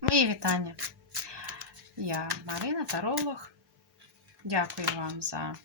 Мої вітання. Я Марина Таролог. Дякую вам за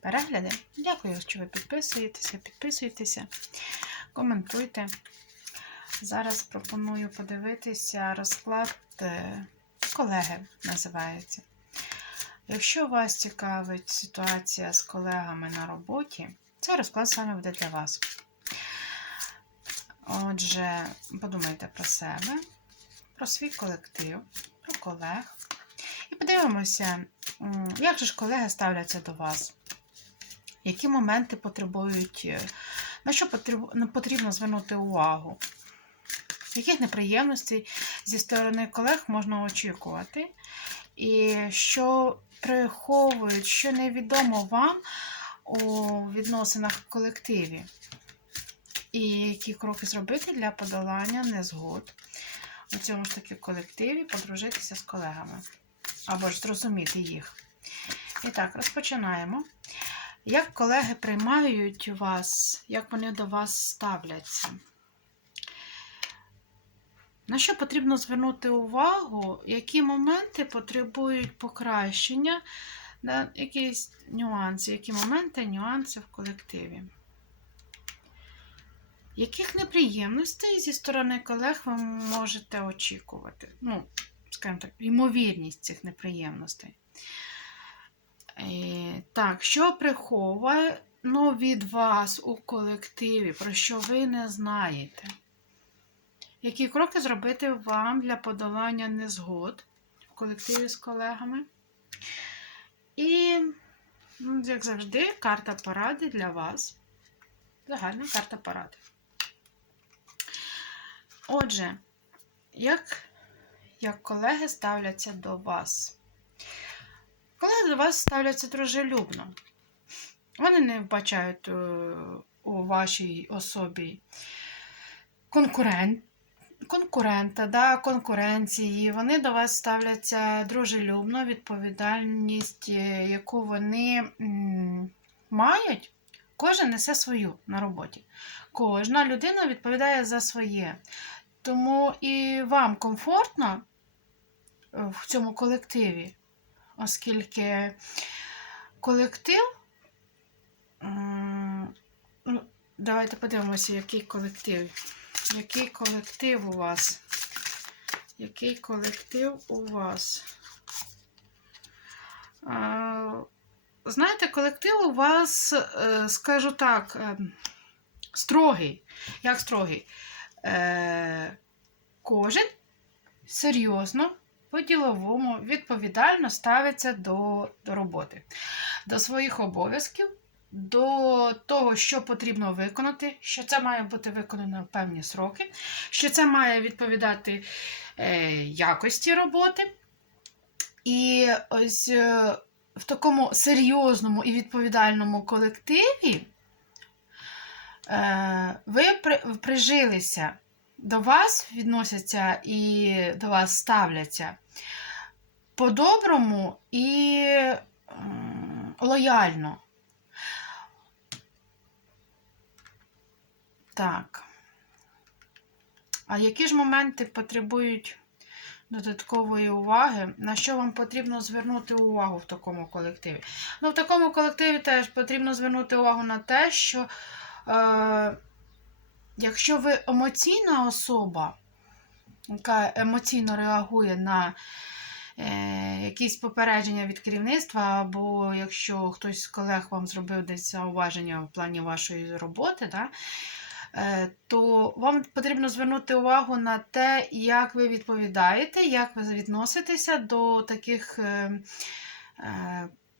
перегляди. Дякую, що ви підписуєтеся, підписуєтеся, коментуйте. Зараз пропоную подивитися розклад е, колеги, називається. Якщо вас цікавить ситуація з колегами на роботі, цей розклад саме буде для вас. Отже, подумайте про себе, про свій колектив, про колег. І подивимося, як же ж колеги ставляться до вас, які моменти потребують, е, на що потрібно звернути увагу, яких неприємностей зі сторони колег можна очікувати, і що приховують, що невідомо вам у відносинах в колективі. І які кроки зробити для подолання незгод у цьому ж таки колективі, подружитися з колегами. Або ж зрозуміти їх. І так, розпочинаємо. Як колеги приймають вас, як вони до вас ставляться? На що потрібно звернути увагу, які моменти потребують покращення, якісь нюанси, які моменти, нюанси в колективі? Яких неприємностей зі сторони колег ви можете очікувати? Ну, скажімо так, ймовірність цих неприємностей. Е, Так, що приховано від вас у колективі, про що ви не знаєте? Які кроки зробити вам для подолання незгод в колективі з колегами? І, ну, як завжди, карта поради для вас. Загальна карта поради. Отже, як, як колеги ставляться до вас? Колеги до вас ставляться дружелюбно. Вони не вбачають е, у вашій особі конкурент, конкурента, да, конкуренції. Вони до вас ставляться дружелюбно, відповідальність, е, яку вони мають, кожен несе свою на роботі. Кожна людина відповідає за своє. Тому і вам комфортно е, в цьому колективі, оскільки колектив. ну, Давайте подивимося, який колектив. Який колектив у вас? Який колектив у вас? Знаєте, колектив у вас, е, скажу так, е, строгий. Як строгий? Е, Кожен серйозно, по-діловому, відповідально ставиться до, до роботи, до своїх обов'язків, до того, що потрібно виконати, що це має бути виконано в певні сроки, що це має відповідати е, якості роботи. І ось е, в такому серйозному і відповідальному колективі ви прижилися, до вас відносяться і до вас ставляться по-доброму і лояльно. Так. А які ж моменти потребують додаткової уваги? На що вам потрібно звернути увагу в такому колективі? Ну, в такому колективі теж потрібно звернути увагу на те, що е, якщо ви емоційна особа, яка емоційно реагує на е, якісь попередження від керівництва, або якщо хтось з колег вам зробив десь зауваження в плані вашої роботи, да, е, то вам потрібно звернути увагу на те, як ви відповідаєте, як ви відноситеся до таких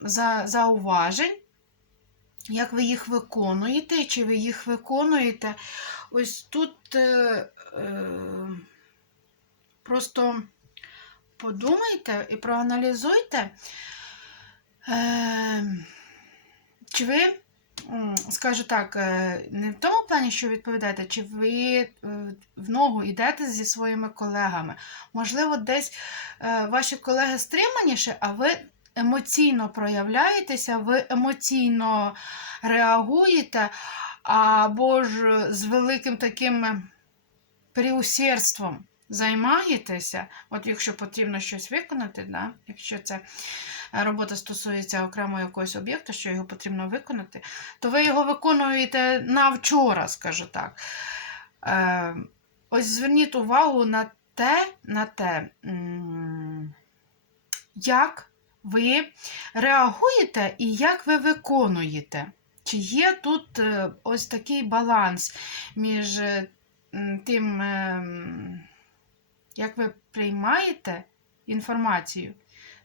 за, зауважень. Як ви їх виконуєте, чи ви їх виконуєте? Ось тут е, е, просто подумайте і проаналізуйте, е, чи ви, скажу так, е, не в тому плані, що відповідаєте, чи ви е, в ногу йдете зі своїми колегами. Можливо, десь е, ваші колеги стриманіше, а ви емоційно проявляєтеся, ви емоційно реагуєте, або ж з великим таким переусердством займаєтеся, от якщо потрібно щось виконати, да, якщо це робота стосується окремо якогось об'єкту, що його потрібно виконати, то ви його виконуєте на вчора, скажу так. Е, ось зверніть увагу на те, на те, як ви реагуєте і як ви виконуєте. Чи є тут е, ось такий баланс між е, тим, е, як ви приймаєте інформацію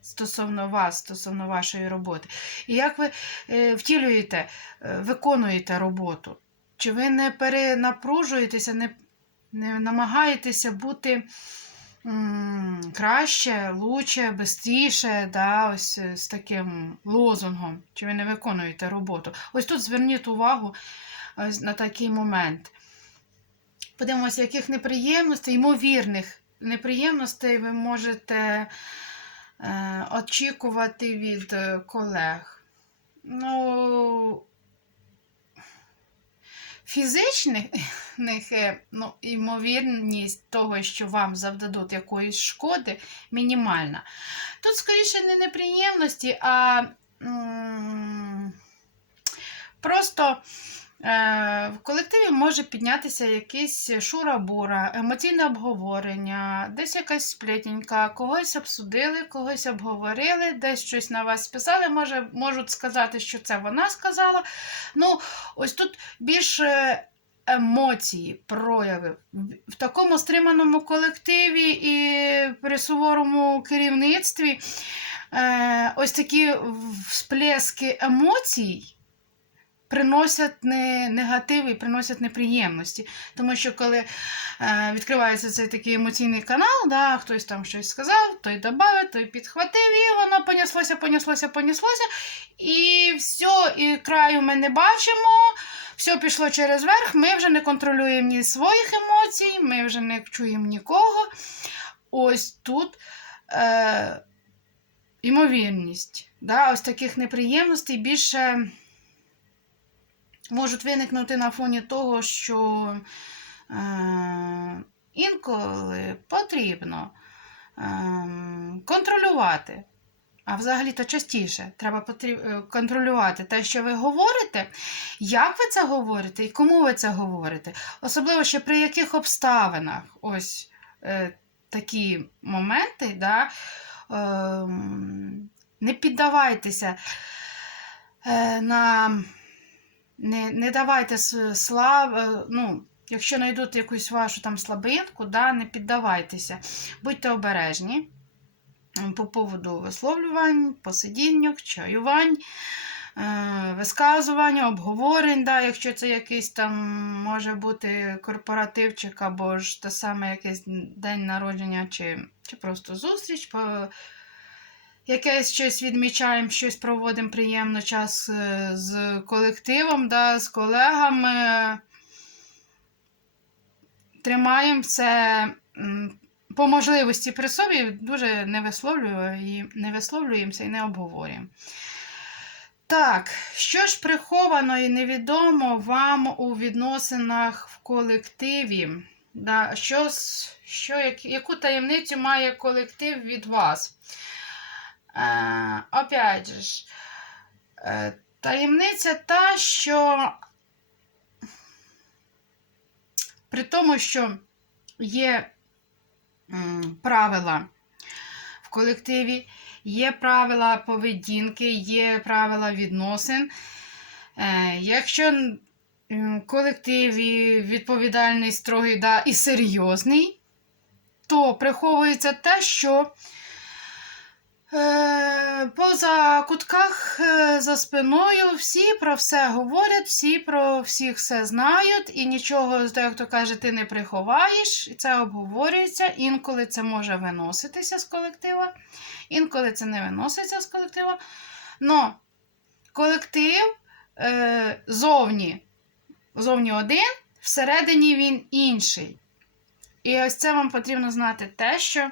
стосовно вас, стосовно вашої роботи, і як ви втілюєте, виконуєте роботу? Чи ви не перенапружуєтеся, не, не намагаєтеся бути краще, лучше, бистріше, да, ось е, з таким лозунгом, чи ви не виконуєте роботу? Ось тут зверніть увагу ось на такий момент. Подивимося, яких неприємностей, ймовірних неприємностей ви можете е, очікувати від е, колег. Ну, фізичних е, ну, ймовірність того, що вам завдадуть якоїсь шкоди, мінімальна. Тут, скоріше, не неприємності, а м, просто е, в колективі може піднятися якийсь шура-бура, емоційне обговорення, десь якась сплетінька, когось обсудили, когось обговорили, десь щось на вас списали, може, можуть сказати, що це вона сказала. Ну, ось тут більше емоції, прояви. В такому стриманому колективі і при суворому керівництві е, ось такі всплески емоцій приносять не негативи приносять неприємності. Тому що коли е, відкривається цей такий емоційний канал, да, хтось там щось сказав, той додав, той підхватив, і воно понеслося, понеслося, понеслося. І все, і краю ми не бачимо. Все пішло через верх, ми вже не контролюємо ні своїх емоцій, ми вже не чуємо нікого. Ось тут е, ймовірність. Да, Ось таких неприємностей більше можуть виникнути на фоні того, що е, інколи потрібно е, контролювати. А взагалі-то частіше треба е, контролювати те, що ви говорите, як ви це говорите і кому ви це говорите. Особливо ще при яких обставинах ось е, такі моменти, да, е, не піддавайтеся е, на. Не, не давайте слав, е, ну, якщо знайдуть якусь вашу там слабинку, да, не піддавайтеся. Будьте обережні по поводу висловлювань, посидінньок, чаювань, е, висказувань, обговорень, да, якщо це якийсь там може бути корпоративчик або ж те саме якийсь день народження, чи, чи просто зустріч. Якесь щось відмічаємо, щось проводимо приємно час е, з колективом, да, з колегами. Тримаємо це по можливості при собі, дуже не висловлюємо і не висловлюємося і не обговорюємо. Так, що ж приховано і невідомо вам у відносинах в колективі? Да, що, що, як- яку таємницю має колектив від вас? Е, опять же е, таємниця та, що при тому, що є правила в колективі, є правила поведінки, є правила відносин. Е, якщо в колективі відповідальний, строгий да, і серйозний, то приховується те, що Е, Поза кутках е, за спиною всі про все говорять, всі про всіх все знають, і нічого, як то каже, ти не приховаєш, і це обговорюється. Інколи це може виноситися з колектива, інколи це не виноситься з колектива. Но колектив е, зовні, зовні один, всередині він інший. І ось це вам потрібно знати те, що.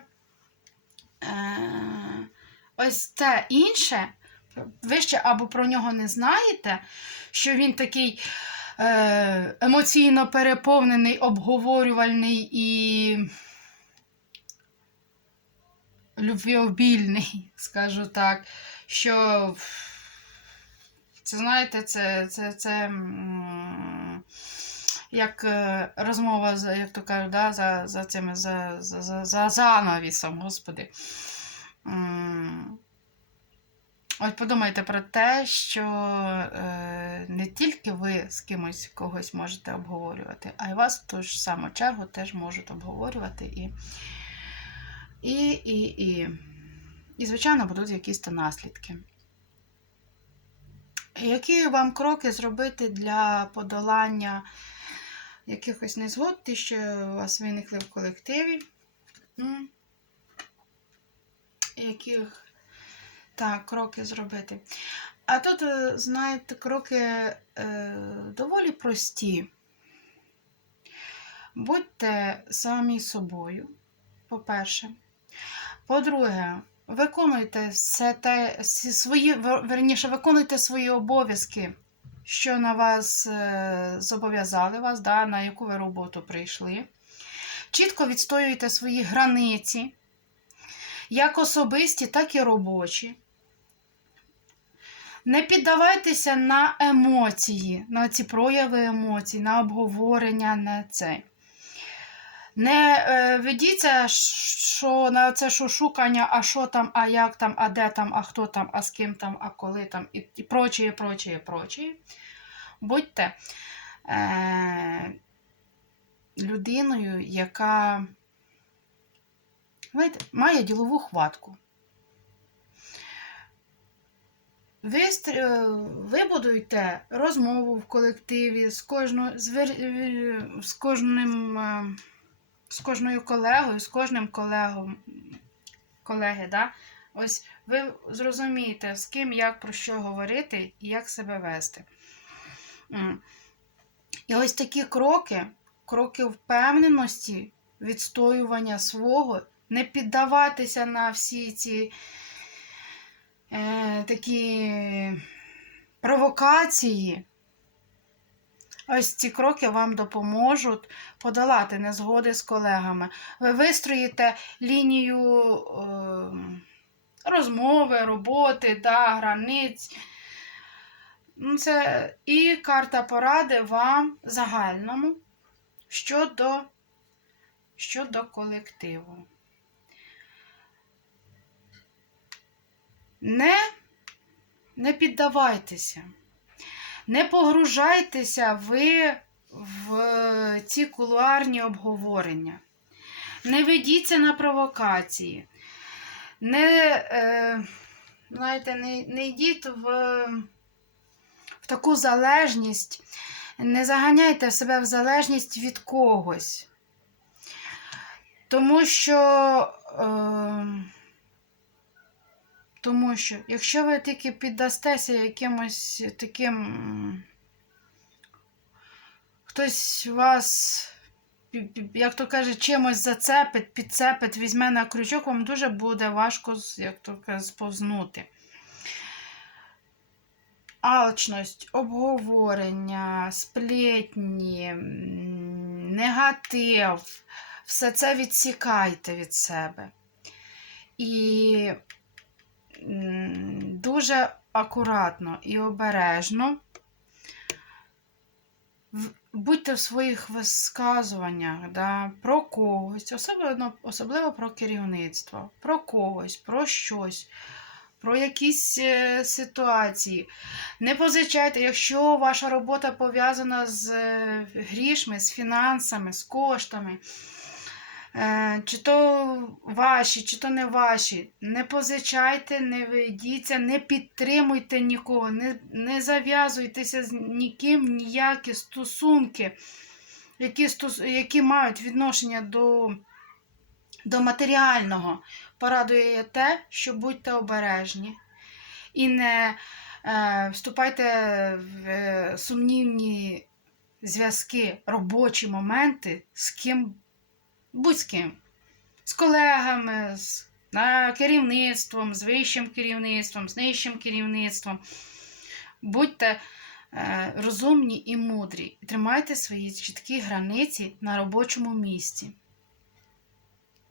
Ось це інше, ви ще або про нього не знаєте, що він такий е, емоційно переповнений, обговорювальний і любвіобільний, скажу так, що це, знаєте, це, це, це як е, розмова, як то кажуть, да, за, за цими за, за, за, за занавісом, господи. От подумайте про те, що е, не тільки ви з кимось когось можете обговорювати, а й вас в ту ж саму чергу теж можуть обговорювати і, і, і, і, і звичайно, будуть якісь то наслідки. Які вам кроки зробити для подолання якихось незгод, ті, що у вас виникли в колективі? Яких так, кроки зробити? А тут, е, знаєте, кроки е, доволі прості. Будьте самі собою, по-перше. По-друге, виконуйте все те, свої, верніше, виконуйте свої обов'язки, що на вас е, зобов'язали вас, да, на яку ви роботу прийшли. Чітко відстоюйте свої границі, як особисті, так і робочі. Не піддавайтеся на емоції, на ці прояви емоцій, на обговорення, на це. Не е, ведіться, що на це шушукання, а що там, а як там, а де там, а хто там, а з ким там, а коли там, і, і прочее, прочее, прочее. Будьте е, людиною, яка має ділову хватку. Ви е, вибудуйте розмову в колективі з, кожно, з, е, з кожним. е, з кожною колегою, з кожним колегом, колеги, да? ось ви зрозумієте, з ким як про що говорити і як себе вести. І ось такі кроки, кроки впевненості, відстоювання свого, не піддаватися на всі ці е, такі провокації. Ось ці кроки вам допоможуть подолати незгоди з колегами. Ви вистроїте лінію е, розмови, роботи, да, границь. Ну, Це і карта поради вам загальному щодо, щодо колективу. Не, не піддавайтеся. Не погружайтеся ви в ці кулуарні обговорення. Не ведіться на провокації. Не, е, знаєте, не, не йдіть в, в таку залежність, не заганяйте себе в залежність від когось. Тому що. Е, тому що, якщо ви тільки піддастеся якимось таким, хтось вас, як то каже, чимось зацепить, підцепить, візьме на крючок, вам дуже буде важко, як то каже, сповзнути. Алчність, обговорення, сплетні, негатив, все це відсікайте від себе. І дуже акуратно і обережно. Будьте в своїх висказуваннях да, про когось, особливо, особливо про керівництво, про когось, про щось, про якісь е, ситуації. Не позичайте, якщо ваша робота пов'язана з е, грішми, з фінансами, з коштами. Е, Чи то ваші, чи то не ваші. Не позичайте, не ведіться, не підтримуйте нікого, не, не зав'язуйтеся з ніким ніякі стосунки, які, стос, які мають відношення до, до матеріального. Порадує те, що будьте обережні і не е, вступайте в е, сумнівні зв'язки, робочі моменти з ким будь з ким. З колегами, з керівництвом, з вищим керівництвом, з нижчим керівництвом. Будьте е, розумні і мудрі. І тримайте свої чіткі границі на робочому місці.